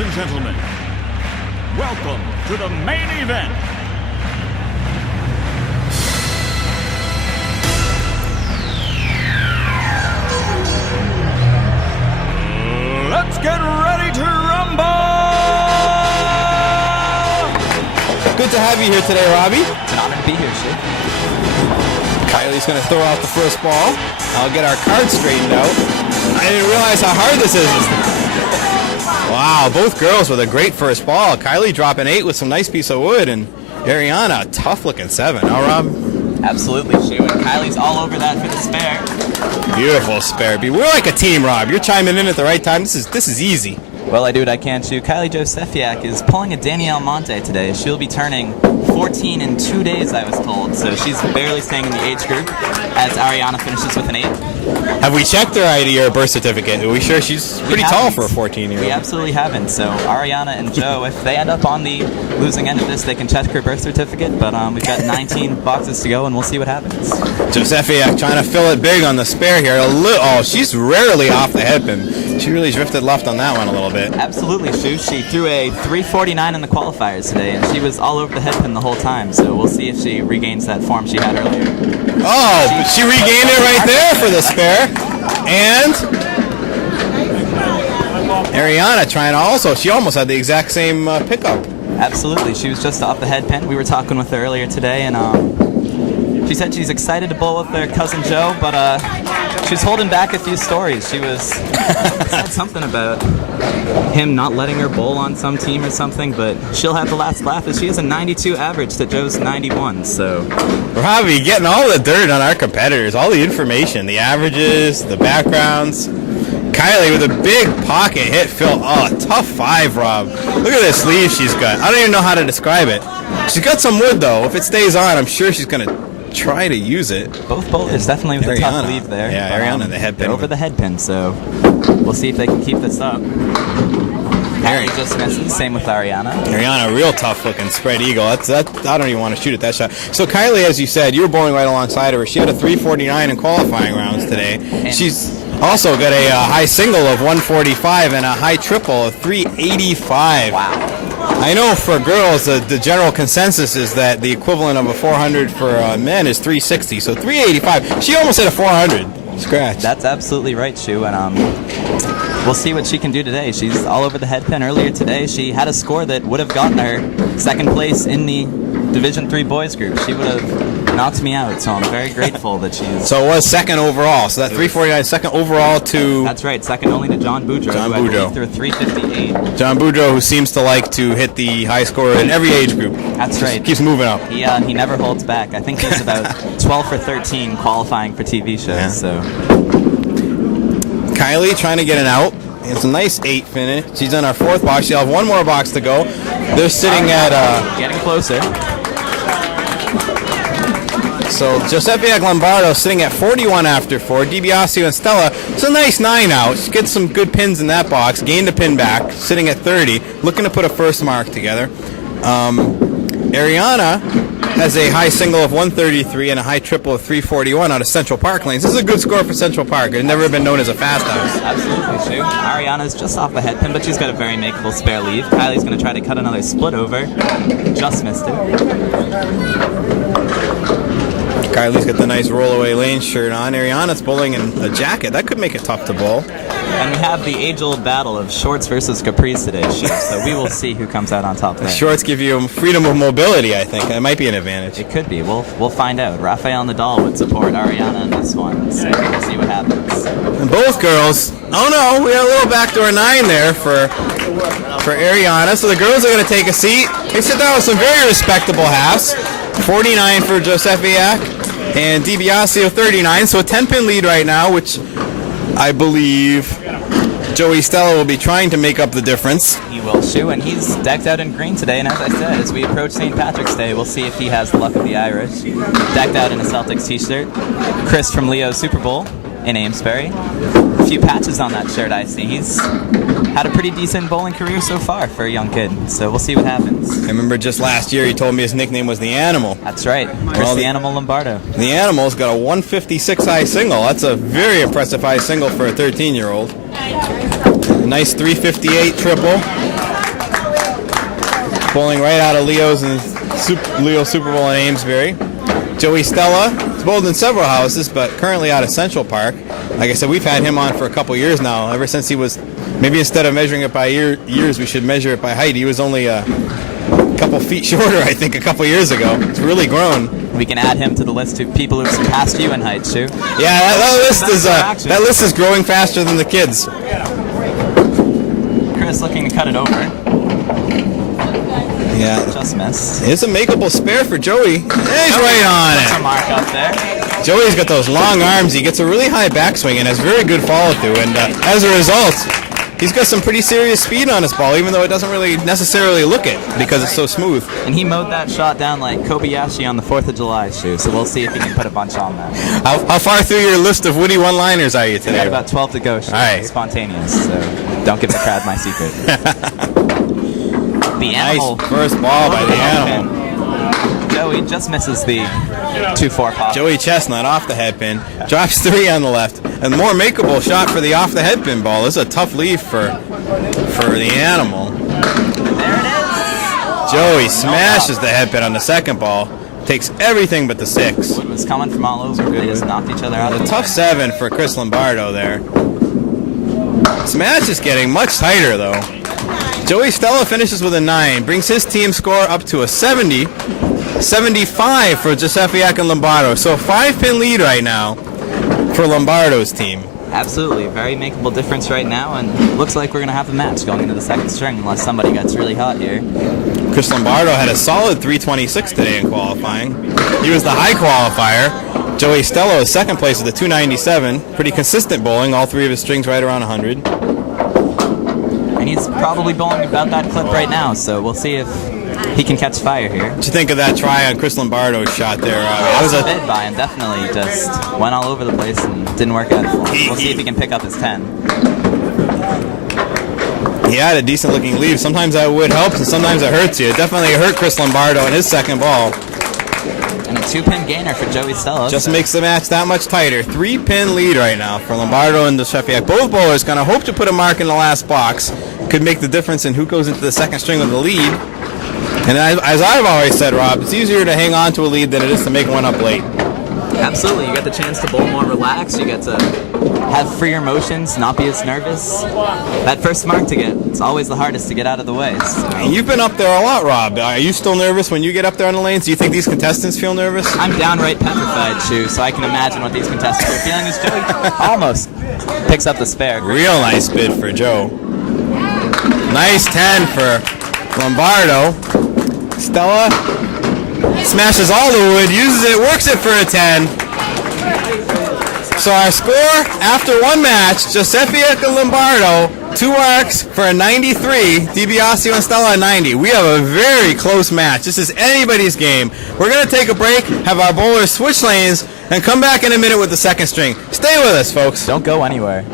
Ladies and gentlemen, welcome to the main event. Let's get ready to rumble! Good to have you here today, Robbie. It's an honor to be here, Shea. Kylie's going to throw out the first ball. I'll get our cards straightened out. I didn't realize how hard this is. Wow, both girls with a great first ball. Kylie dropping 8 with some nice piece of wood, and Ariana, a tough-looking 7. Huh, Rob? Absolutely, Shea. And Kylie's all over that for the spare. Beautiful spare. We're like a team, Rob. You're chiming in at the right time. This is easy. Well, I do what I can, too. Kylie Josefiak is pulling a Danielle Monte today. She'll be turning 14 in 2 days, I was told. So she's barely staying in the age group as Ariana finishes with an 8. Have we checked her ID or birth certificate? Are we sure she's pretty tall for a 14-year-old? We absolutely haven't. So Ariana and Joe, if they end up on the losing end of this, they can check her birth certificate. But we've got 19 boxes to go, and we'll see what happens. Josefiak trying to fill it big on the spare here. Oh, she's rarely off the headpin. She really drifted left on that one a little bit. Absolutely, Shu. She threw a 349 in the qualifiers today, and she was all over the headpin the whole time. So we'll see if she regains that form she had earlier. Oh, she regained it right there for the spare. And Ariana trying to also. She almost had the exact same pickup. Absolutely. She was just off the headpin. We were talking with her earlier today, and she said she's excited to bowl with her cousin Joe, but she's holding back a few stories. She said something about him not letting her bowl on some team or something, but she'll have the last laugh as she has a 92 average to Joe's 91. So Robbie getting all the dirt on our competitors, all the information, the averages, the backgrounds. Kylie with a big pocket hit, Phil. Oh, tough 5, Rob. Look at this sleeve she's got. I don't even know how to describe it. She's got some wood, though. If it stays on, I'm sure she's going to try to use it. Both bowlers definitely with a tough leave there. Yeah, Ariana, the headpin. Over the headpin, so we'll see if they can keep this up. Harry just misses. Same with Ariana. Ariana, real tough-looking spread eagle. I don't even want to shoot at that shot. So Kylie, as you said, you were bowling right alongside her. She had a 349 in qualifying rounds today. And she's also got a high single of 145 and a high triple of 385. Wow. I know for girls, the general consensus is that the equivalent of a 400 for men is 360. So 385. She almost hit a 400. Scratch. That's absolutely right, Shu. And we'll see what she can do today. She's all over the headpin. Earlier today, she had a score that would have gotten her second place in the Division III boys group. She would have knocked me out, so I'm very grateful that she's... So it was second overall. So that 349 second overall to... That's right, second only to John Boudreaux, who I believe threw a 358. John Boudreaux, who seems to like to hit the high score in every age group. That's right. Keeps moving up. He never holds back. I think he's about 12 for 13 qualifying for TV shows. Yeah. So Kylie trying to get an out. It's a nice 8 finish. She's in our 4th box. She'll have one more box to go. They're sitting at... getting closer. So Josefiak Lombardo sitting at 41 after 4. DiBiasio and Stella, it's a nice 9 out. She gets some good pins in that box. Gained a pin back, sitting at 30. Looking to put a first mark together. Ariana has a high single of 133 and a high triple of 341 out of Central Park lanes. This is a good score for Central Park. It's never been known as a fast house. Absolutely, Shu. Ariana's just off the headpin, but she's got a very makeable spare leave. Kylie's going to try to cut another split over. Just missed it. Kylie's got the nice rollaway lane shirt on. Ariana's bowling in a jacket. That could make it tough to bowl. And we have the age-old battle of shorts versus capris today, so we will see who comes out on top there. Shorts give you freedom of mobility, I think. That might be an advantage. It could be. We'll find out. Rafael Nadal would support Ariana in this one, so we'll see what happens. And both girls, oh no, we got a little backdoor 9 there for Ariana. So the girls are going to take a seat. They sit down with some very respectable halves. 49 for Josefiak and DiBiasio 39. So a 10-pin lead right now, which I believe Joey Stella will be trying to make up the difference. He will, Shu, and he's decked out in green today. And as I said, as we approach St. Patrick's Day, we'll see if he has the luck of the Irish. Decked out in a Celtics t-shirt. Chris from Leo's Super Bowl in Amesbury. A few patches on that shirt I see. He's had a pretty decent bowling career so far for a young kid, so we'll see what happens. I remember just last year he told me his nickname was the Animal. That's right, Chris the Animal Lombardo. The Animal's got a 156 high single. That's a very impressive high single for a 13-year-old. Nice 358 triple. bowling right out of Leo's and Leo Super Bowl in Amesbury. Joey Stella, he's bowled in several houses, but currently out of Central Park. Like I said, we've had him on for a couple years now, ever since he was, maybe instead of measuring it by years, we should measure it by height. He was only a couple feet shorter, I think, a couple years ago. It's really grown. We can add him to the list of people who've surpassed you in height, Shu. Yeah, that list is growing faster than the kids. Chris looking to cut it over. Yeah. Just missed. It's a makeable spare for Joey. He's right on Puts a it. mark up there. Joey's got those long arms. He gets a really high backswing and has very good follow-through. And as a result, he's got some pretty serious speed on his ball, even though it doesn't really necessarily look it because it's so smooth. And he mowed that shot down like Kobayashi on the 4th of July, Shu. So we'll see if he can put a bunch on that. How far through your list of witty one-liners are you today? We got about 12 to go, Shu. All right. Spontaneous, so don't give the crowd my secret. The animal. Nice first ball by the animal. Joey just misses the 2-4 pop. Joey Chestnut off the head pin. Drops 3 on the left. And more makeable shot for the off the head pin ball. This is a tough leave for the animal. There it is. Joey smashes the head pin on the second ball. Takes everything but the 6. Wood was coming from all over. They just knocked each other out. A tough 7 for Chris Lombardo there. This match is getting much tighter though. Joey Stella finishes with a 9, brings his team score up to a 70, 75 for Josefiak and Lombardo. So a 5-pin lead right now for Lombardo's team. Absolutely, very makeable difference right now, and looks like we're going to have a match going into the second string unless somebody gets really hot here. Chris Lombardo had a solid 326 today in qualifying. He was the high qualifier. Joey Stella is second place with a 297. Pretty consistent bowling, all 3 of his strings right around 100. And he's probably bowling about that clip right now, so we'll see if he can catch fire here. What you think of that try on Chris Lombardo's shot there, Robbie? That was a bid by him, definitely just went all over the place and didn't work out for him. We'll see if he can pick up his 10. He had a decent looking lead. Sometimes that wood helps and sometimes it hurts you. It definitely hurt Chris Lombardo in his second ball. And a 2-pin gainer for Joey Stella. Just makes the match that much tighter. 3-pin lead right now for Lombardo and Josefiak. Both bowlers kind of hope to put a mark in the last box. Could make the difference in who goes into the second string with the lead. And as I've always said, Rob, it's easier to hang on to a lead than it is to make one up late. Absolutely. You get the chance to bowl more relaxed. You get to have freer motions, not be as nervous. That first mark to get, it's always the hardest to get out of the way. So. And you've been up there a lot, Rob. Are you still nervous when you get up there on the lanes? Do you think these contestants feel nervous? I'm downright petrified, Shu, so I can imagine what these contestants are feeling as Joey almost picks up the spare. Real nice bid for Joe. Nice 10 for Lombardo. Stella smashes all the wood, uses it, works it for a 10. So our score after one match, Josefiak and Lombardo, 2 marks for a 93, DiBiasio and Stella a 90. We have a very close match. This is anybody's game. We're going to take a break, have our bowlers switch lanes, and come back in a minute with the second string. Stay with us, folks. Don't go anywhere.